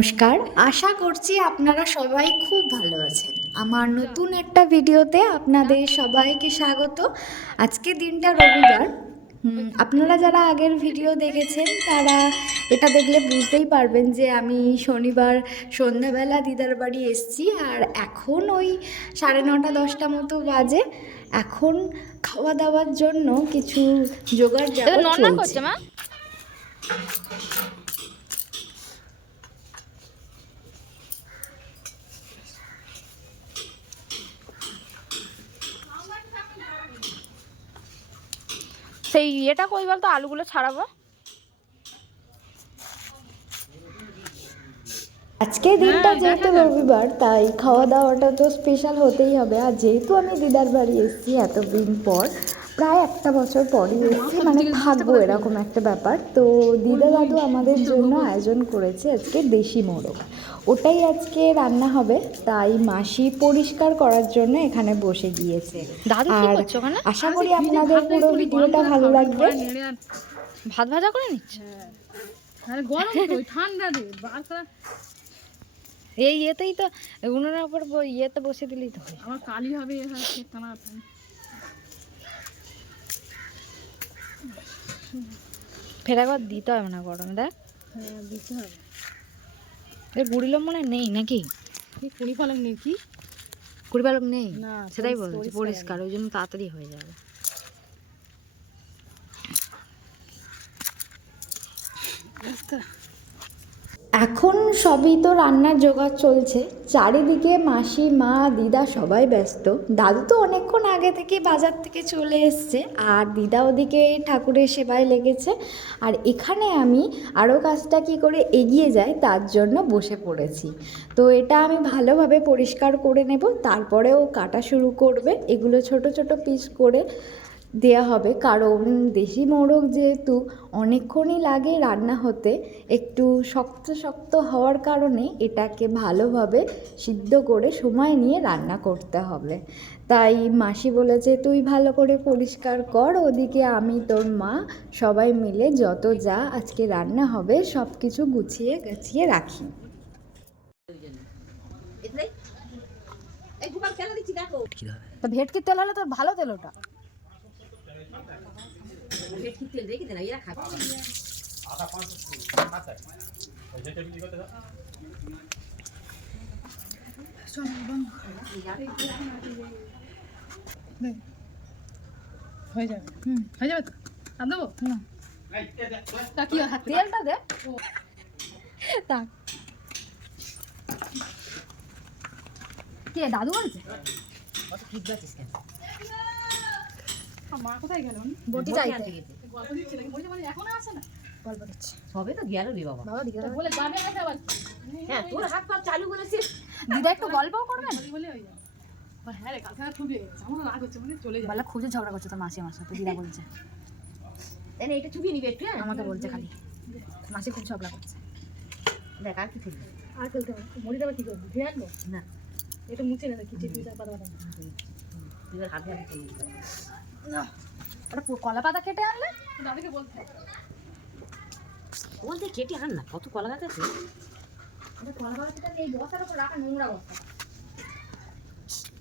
নমস্কার, আশা করছি আপনারা সবাই খুব ভালো আছেন। আমার নতুন একটা ভিডিওতে আপনাদের সবাইকে স্বাগত। আজকে দিনটা রবিবার। আপনারা যারা আগের ভিডিও দেখেছেন তারা এটা দেখলে বুঝতেই পারবেন যে আমি শনিবার সন্ধ্যাবেলা দিদার বাড়ি এসেছি। আর এখন ওই 9:30-10টা মতো বাজে। এখন খাওয়া দাওয়ার জন্য কিছু জোগাড় জাগাড় চলছে। সেই ইয়েটা কই বলতো, আলুগুলো ছাড়াবো। আজকে দিনটা যেহেতু রবিবার তাই খাওয়া দাওয়াটা তো স্পেশাল হতেই হবে। আর যেহেতু আমি দিদার বাড়ি এসেছি এতদিন পর, প্রায় একটা বছর পরই এসেছি, মানে থাকবো এরকম একটা ব্যাপার। তো দিদা দাদু আমাদের জন্য আয়োজন করেছে আজকে দেশি মোরগ, ওটাই আজকে রান্না হবে। তাই মাসি পরিষ্কার করার জন্য এখানে বসে গিয়েছে। আর আশা করি আপনাদের পুরো ভিডিওটা ভালো লাগবে। ভাত ভাজা করে নিচ্ছে। আরে গরম তো, ঠান্ডা রে এই ইয়েতেই তো উনুনের উপর ইয়েতে বসে দিলেই তো হয়। আমার কালি হবে ফের একবার দিতে হবে না গরমে, দেখ। হ্যাঁ দিতে হবে। এর বুড়ি লোক মনে নেই নাকি? কুড়ি পালং নেই কি? কুড়ি পালক নেই, না সেটাই বলছি, পরিষ্কার, ওই জন্য তাড়াতাড়ি হয়ে যাবে। এখন সবই তো রান্নার জোগাড় চলছে, চারিদিকে মাসি মা দিদা সবাই ব্যস্ত। দাদু তো অনেকক্ষণ আগে থেকে বাজার থেকে চলে এসছে, আর দিদা ওদিকে ঠাকুরের সেবায় লেগেছে। আর এখানে আমি আরও কাজটা কী করে এগিয়ে যায় তার জন্য বসে পড়েছি। তো এটা আমি ভালোভাবে পরিষ্কার করে নেব, তারপরেও কাটা শুরু করবে। এগুলো ছোট ছোট পিস করে দেয়া হবে, কারণ দেশি মোরগ যেহেতু অনেকক্ষণই লাগে রান্না হতে, একটু শক্ত শক্ত হওয়ার কারণে এটাকে ভালোভাবে সিদ্ধ করে সময় নিয়ে রান্না করতে হবে। তাই মাসি বলেছে তুই ভালো করে পরিষ্কার কর, ওদিকে আমি তোর মা সবাই মিলে যত যা আজকে রান্না হবে সব কিছু গুছিয়ে গাছিয়ে রাখি। ভেটকির তেল হলে তোর ভালো তেল, ওটা হয়ে যাবে। হয়ে যাবে তো, আর দেবো না। কি তেলটা দে। কে দাদু বলছে? মা কোথায় গেল? বটি চাইতে গল্প দিচ্ছে নাকি? বলছে মানে এখনো আছে না, গল্প দিচ্ছে। সবে তো গেল রে বাবা। বাবা দিদা বলে যাবে না আবার। হ্যাঁ তোর হাত পা চালু করেছিস। দিদা একটু গল্পও করবেন। বলে হয়ে যাবে। হ্যাঁ রে, কালকে আর ঠুকে গেছে, আমার রাগ হচ্ছে, মানে চলে যাবে। বলে খুঁজে ঝগড়া করছে তোর মাসি আমার সাথে, দিদা বলছে। এনে এটা চুপিয়ে নিবে একটু। আমাকে বলছে খালি মাসি খুব ঝগড়া করছে। দেখ আর কি ফেলবি? আর ফেলতে হবে, মরিটা আবার কি করবি? ধুয়ে আনবো না এটা, মুছে নেবে কি চিপি চাপা দাও। তুই হাত দিয়ে ফেলবি না, ওটা কলা পাতা কেটে আনলে দাদিকে বলতে হবে। বলতে কেটে আন না, কত কলা গাছ আছে। ওটা কলা পাতাটা এই বস্তার উপর রাখা, নোংরা বস্তা।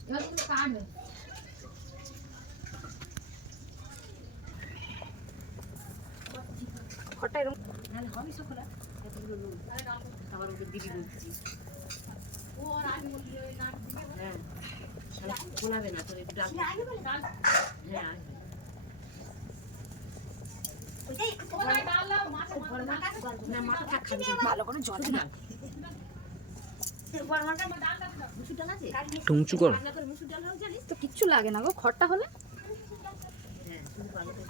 এবার কিন্তু কাটবে। খটটা এরকম নাহলে হবে সকলা এতগুলো লোক। আবার ওদের দিদি বলছি ও আর আগে বলছিল ওই নাম দিকে। হ্যাঁ শোনাবে না তোর একটু ডাক। হ্যাঁ আসবে। না মাথা থাক খাবি, ভালো করে জল না মুসুর ডাল আছে টুংচু কর। মুসুর ডাল হোক জানিস তো কিচ্ছু লাগে না গো, খড়টা হলে। হ্যাঁ শুধু ভালো করে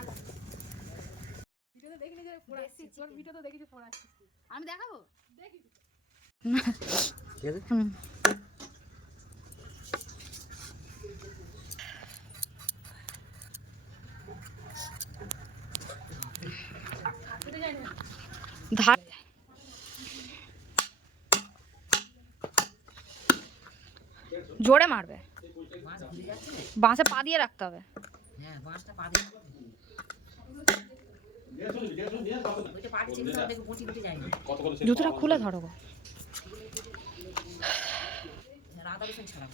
ভিডিওতে দেখিনি যে পড়াচ্ছি, তোর ভিডিওতে দেখি যে পড়াচ্ছিস তুই। আমি দেখাবো। দেখি ধার জোরে মারবে, বাঁশে পা দিয়ে রাখতে হবে। হ্যাঁ বাঁশটা পা দিয়ে ওইটা পাট চিনি সব দেখো গুটি গুটি যায় না। জুতোটা খুলে ধরো গো। আদা রসুন ছাড়া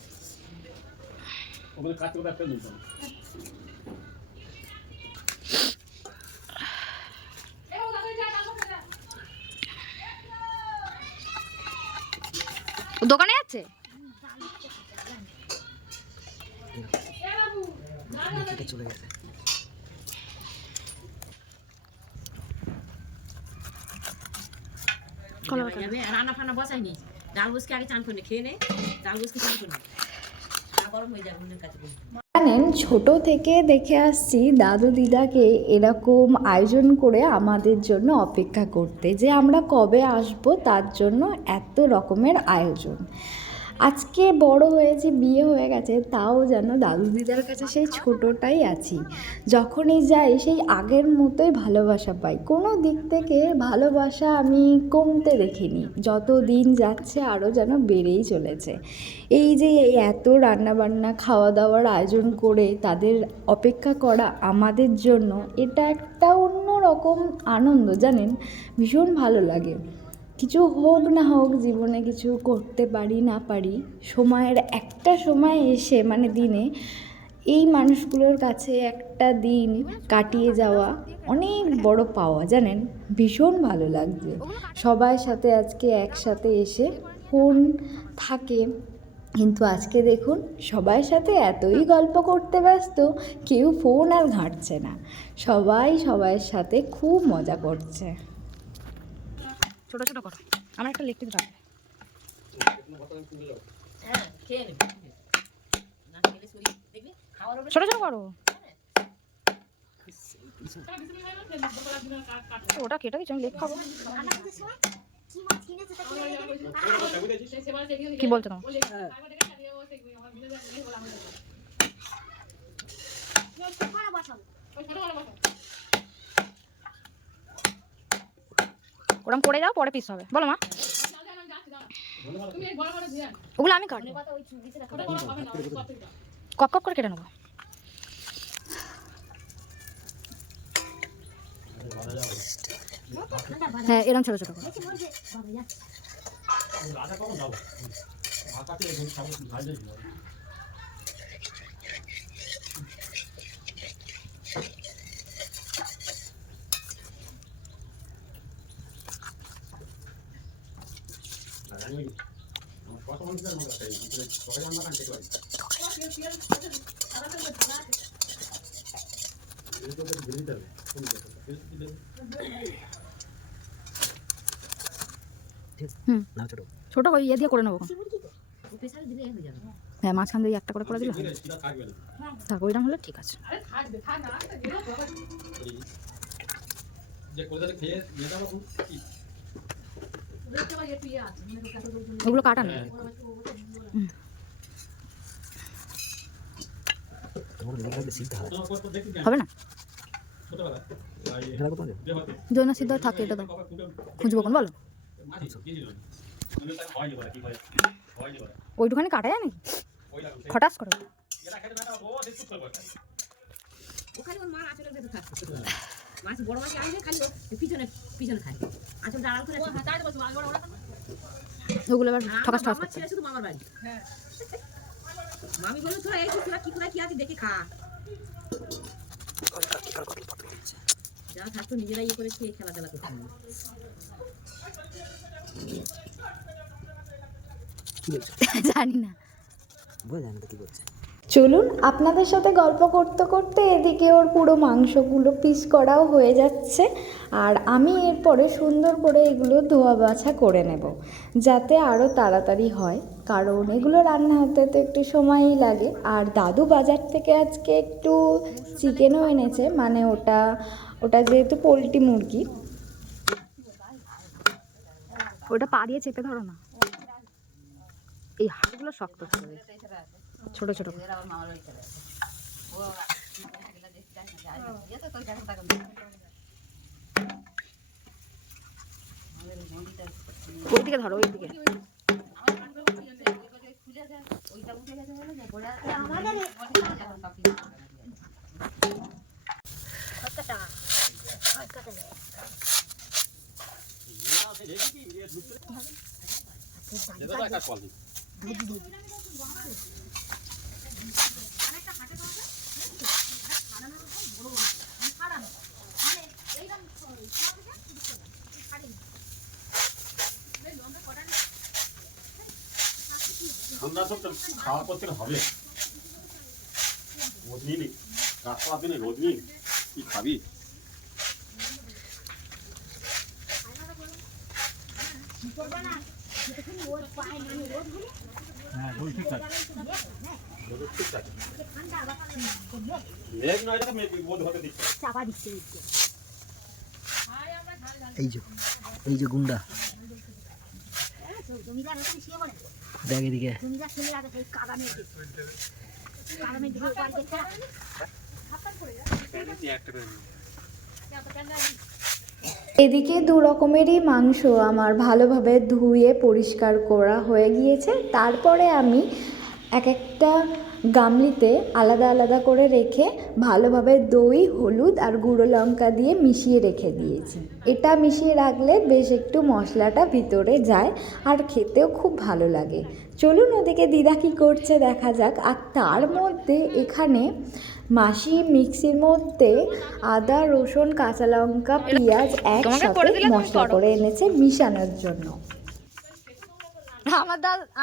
ও দোকানে যাচ্ছে? যাবে। রান্না ফান্না বসাইনি, ডাল বুসকে আগে চান করে খেয়ে নে, ডাল বুসকে চান করে গরম হয়ে যাবে উনুনের কাছে। জানেন, ছোট থেকে দেখে আসছি দাদু দিদাকে এরকম আয়োজন করে আমাদের জন্য অপেক্ষা করতে, যে আমরা কবে আসবো তার জন্য এত রকমের আয়োজন। আজকে বড় হয়েছি, বিয়ে হয়ে গেছে, তাও যেন দাদু দিদার কাছে সেই ছোটোটাই আছি। যখনই যাই সেই আগের মতোই ভালোবাসা পাই, কোনো দিক থেকে ভালোবাসা আমি কমতে দেখিনি। যত দিন যাচ্ছে আরও যেন বেড়েই চলেছে। এই যে এত রান্নাবান্না খাওয়া দাওয়ার আয়োজন করে তাদের অপেক্ষা করা আমাদের জন্য, এটা একটা অন্য রকম আনন্দ জানেন, ভীষণ ভালো লাগে। কিছু হোক না হোক জীবনে, কিছু করতে পারি না পারি, সময়ের একটা সময় এসে মানে দিনে এই মানুষগুলোর কাছে একটা দিন কাটিয়ে যাওয়া অনেক বড় পাওয়া জানেন, ভীষণ ভালো লাগছে। সবার সাথে আজকে একসাথে এসে ফোন থাকে, কিন্তু আজকে দেখুন সবার সাথে এতই গল্প করতে ব্যস্ত, কেউ ফোন আর ঘাঁটছে না, সবাই সবার সাথে খুব মজা করছে। ছোট ছোট করো, আমার একটা লিখতে দাও। হ্যাঁ খেয়ে নেবে না, খেলে শরীর দেখবি খাওয়ার ছোট ছোট করো। ওটা কেটে দিচ্ছি, আমি লেখ খাবো। কি বলছো তোমার? ওরম করে যাও, পরে পিস হবে। বলো মা। ওগুলো আমি কাটবো, কপ কপ করে কেটে নেবো। হ্যাঁ এরকম ছোট ছোট করে। ছোট করে ইয়ে দিয়ে করে নেবো। হ্যাঁ মাঝখান দিয়ে একটা করে দিলে থাক, ওইরকম হলে ঠিক আছে। ওগুলো কাটা নেই, হবে না জৈনা সিদ্ধ থাকে, এটা তো খুঁজবো কোন বলো। ওইটুখানি কাটা যায় নাকি খটাস করে? ওখানে ওর মা আঁচলের ভেতর থাকছে, মাছ বড় মাছ আনবে খালি পিছনে পিছনে খায়, আঁচলটা আড়াল করে ওগুলো এবার ঠকাস ঠকাস করছে। ছেলে শুধু মামার বাড়ি। মামি বলে তোরা এই তোরা কি করে কি আছে দেখে খা, যারা থাকতো নিজেরাই ইয়ে করে খেয়ে খেলাধুলা করতে। জানি না, চলুন আপনাদের সাথে গল্প করতে করতে এদিকে ওর পুরো মাংসগুলো পিস করাও হয়ে যাচ্ছে, আর আমি এরপরে সুন্দর করে এগুলো ধোয়া বাছা করে নেব যাতে আরও তাড়াতাড়ি হয়, কারণ এগুলো রান্না হতে তো একটু সময়ই লাগে। আর দাদু বাজার থেকে আজকে একটু চিকেনও এনেছে, মানে ওটা যেহেতু পোলট্রি মুরগি। ওটা পা দিয়ে চেপে ধরো না, এই হাড়গুলো শক্ত ছোট ছোট। ওইদিকে ধরো, ওইদিকে ঠান্ডা তো খাওয়া করতে হবে, রোদ নিয়ে রাস্তা দিনে রোদ নিয়ে কি খাবি? হ্যাঁ ঠিক আছে, ঠিক আছে। মেঘ নয় মেঘ বোধ হতে দিচ্ছে, চাপা দিচ্ছে। এই যে গুন্ডা জমিদার ওখানে শুয়ে পড়ে, দেখ এদিকে। জমিদার শুয়ে আছে সেই কাদানের দিকে, কাদানের দিকে ওপার দিকটা। এদিকে দু রকমেরই মাংস আমার ভালোভাবে ধুয়ে পরিষ্কার করা হয়ে গিয়েছে। তারপরে আমি এক একটা গামলিতে আলাদা আলাদা করে রেখে ভালোভাবে দই, হলুদ আর গুঁড়ো লঙ্কা দিয়ে মিশিয়ে রেখে দিয়েছি। এটা মিশিয়ে রাখলে বেশ একটু মশলাটা ভিতরে যায় আর খেতেও খুব ভালো লাগে। চলুন ওদিকে দিদা কী করছে দেখা যাক। আর তার মধ্যে এখানে মাসি মিক্সির মধ্যে আদা, রসুন, কাঁচা লঙ্কা, পেঁয়াজ একসাথে মশলা করে এনেছে মিশানোর জন্য।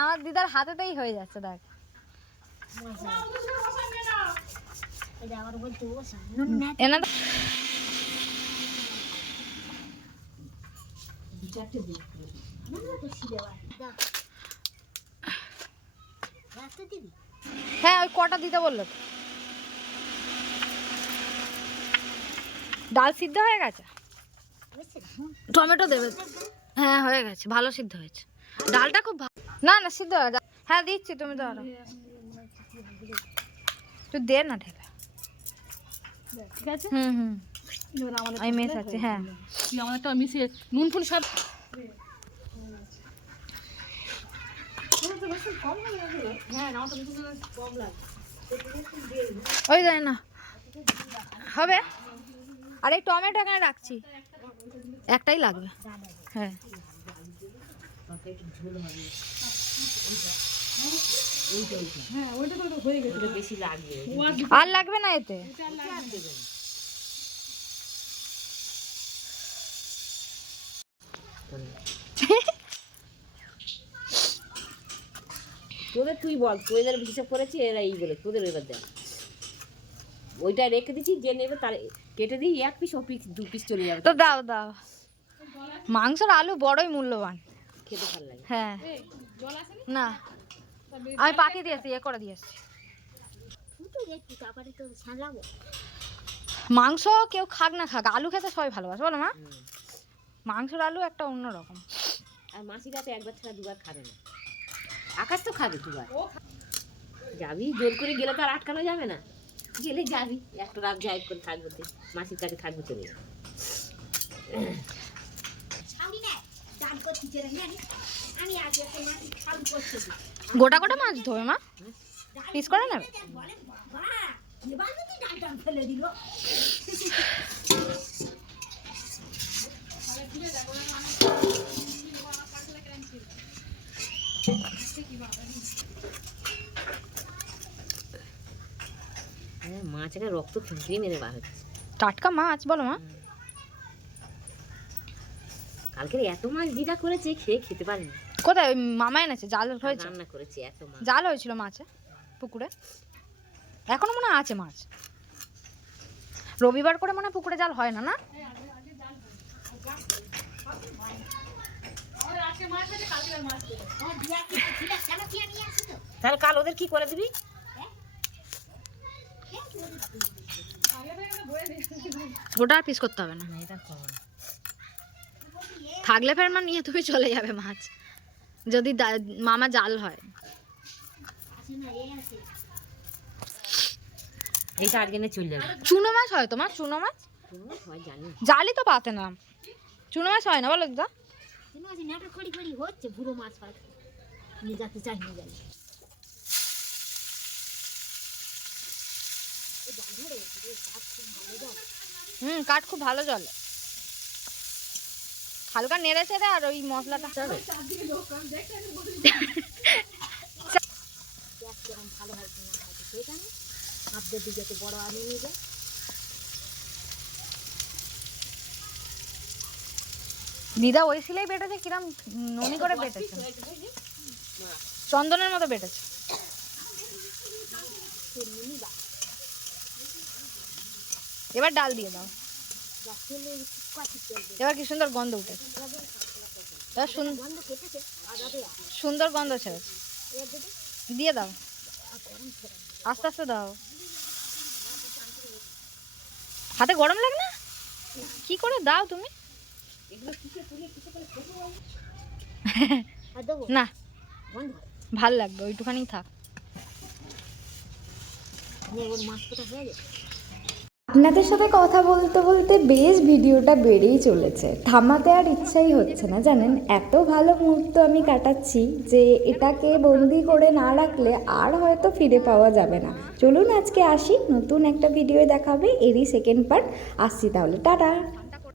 আমার দিদার হাতেতেই হয়ে যাচ্ছে দেখ। এনা হ্যাঁ ওই কটা দিতে বললো তো। ডাল সিদ্ধ হয়ে গেছে, টমেটো দেবে। হ্যাঁ হয়ে গেছে, ভালো সিদ্ধ হয়েছে। ডালটা খুব ভালো, না না সিদ্ধ হয়ে গেছে। হ্যাঁ দিচ্ছি, তুমি তো আরো তুই দে না ঢেলে। ঠিক আছে, হুম এবার আমাদের আমি মেস আছে। হ্যাঁ তুই আমাদেরটা মিশিয়ে নুন ফুল সব ওই যায় না হবে। আর এই টমেটো এখানে রাখছি, একটাই লাগবে। হ্যাঁ বেশি লাগবে। আর লাগবে না এতে। তোদের তুই বল, তোদের হিসাব করেছি এরা এই বলে, তোদের এবার দেখ। ওইটা রেখে দিচ্ছি, যে নেবে তার কেটে দিই, এক পিস ও পিস দু পিস চলে যাবে। তো দাও দাও, মাংসর আলু বড়ই মূল্যবান, খেতে ভালো লাগে। হ্যাঁ না আমি পাঠিয়ে দিয়েছি, এ করে দিয়েছি। মাংস কেউ খাক না খাক, আলু খেতে সবাই ভালোবাসে বলো মা। মাংসের আলু একটা অন্যরকম। আর মাসিরা তো একবার ছাড়া দুবার খাবে না। আকাশ তো খাবে দুবার। যাবি জোর করে গেলে তো আর আটকানো যাবে না, গেলে যাবি একটা রাত যাই করে থাকবো, মাসির কাছে থাকবো, চলে যাবে। গোটা গোটা মাছ ধোবে মা, পিস করে নেবে। হ্যাঁ মাছ একটা রক্ত খুঁজে মেরে বার হচ্ছে। টাটকা মাছ বলো মা। কালকের এত মাছ দিদা করেছে, খেয়ে খেতে পারিনি। কোথায় ওই মামা এনেছে? জাল হয়েছে, রান্না করেছে এত মাছ। জাল হয়েছিল মাছে পুকুরে, এখনো মনে হয় আছে মাছ। রবিবার করে মনে হয় পুকুরে জাল হয় না, না তাহলে কাল ওদের কি করে দিবি? ওটা আর পিস করতে হবে না, থাকলে ফের মা নিয়ে তুমি চলে যাবে মাছ, যদি মামা জাল হয়। এইটা আজকে নিয়ে চলে যাবে। চুনো মাছ হয় তোমার? চুনো মাছ হয় জানি, জালই তো পাতে না, চুনো মাছ হয় না বলো দিদা? হচ্ছে বুড়ো মাছ পায় নিয়ে যেতে চাই নিয়ে গেলে কাঠ খুব ভালো জলে। হালকা নেড়ে চেড়ে আর ওই মশলাটা পেঁয়াজ কেরম ভালো হয় কিনা হয়তো সেখানে আপনার দিকে তো বড় আলু নিয়ে যায়। দিদা ওই সিলাই বেটেছে, কিরম ননি করে বেটেছে, চন্দনের মতো বেটেছে। এবার ডাল দিয়ে দাও। এবার কি সুন্দর গন্ধ উঠেছে, এবার সুন্দর গন্ধ ছেড়েছে। দিয়ে দাও, আস্তে আস্তে দাও। হাতে গরম লাগে না? কি করে দাও তুমি? না ভাল লাগবে, ওইটুখানি থাক। আপনাদের সাথে কথা বলতে বলতে বেশ ভিডিওটা বেড়েই চলেছে, থামাতে আর ইচ্ছাই হচ্ছে না জানেন। এত ভালো মুহূর্ত আমি কাটাচ্ছি যে এটাকে বন্দি করে না রাখলে আর হয়তো ফিরে পাওয়া যাবে না। চলুন আজকে আসি, নতুন একটা ভিডিও দেখাবে, এরই সেকেন্ড পার্ট। আসছি তাহলে, টাটা।